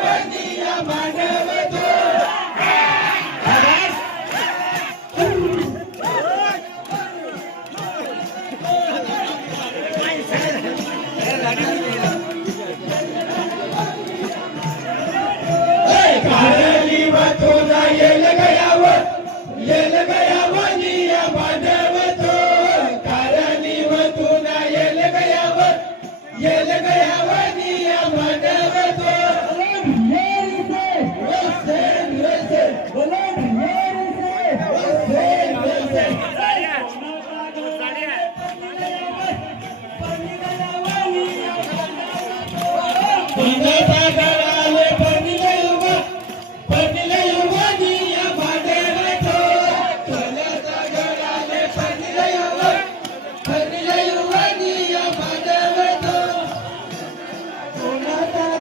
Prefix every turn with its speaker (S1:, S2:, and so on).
S1: वंदिया मानव तू आवाज करणी वतु ना Amen.